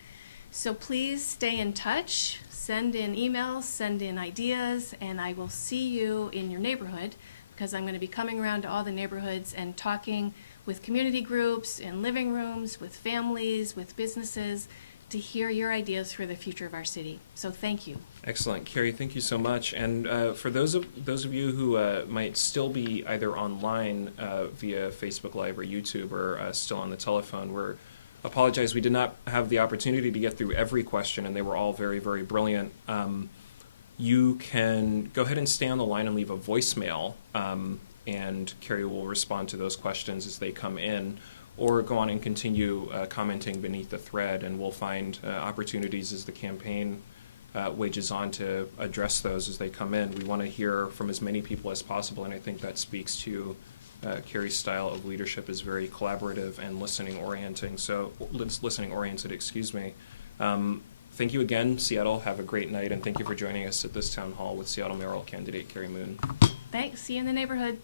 So please stay in touch, send in emails, send in ideas, and I will see you in your neighborhood, because I'm going to be coming around to all the neighborhoods and talking with community groups, in living rooms, with families, with businesses, to hear your ideas for the future of our city. So thank you. Excellent. Cary, thank you so much. And for those of you who might still be either online via Facebook Live or YouTube, or still on the telephone, apologize, we did not have the opportunity to get through every question, and they were all very, very brilliant. You can go ahead and stay on the line and leave a voicemail, and Cary will respond to those questions as they come in, or go on and continue commenting beneath the thread, and we'll find opportunities as the campaign wages on to address those as they come in. We want to hear from as many people as possible, and I think that speaks to Cary's style of leadership is very collaborative and listening oriented. Excuse me. Thank you again, Seattle. Have a great night, and thank you for joining us at this town hall with Seattle mayoral candidate Cary Moon. Thanks. See you in the neighborhood.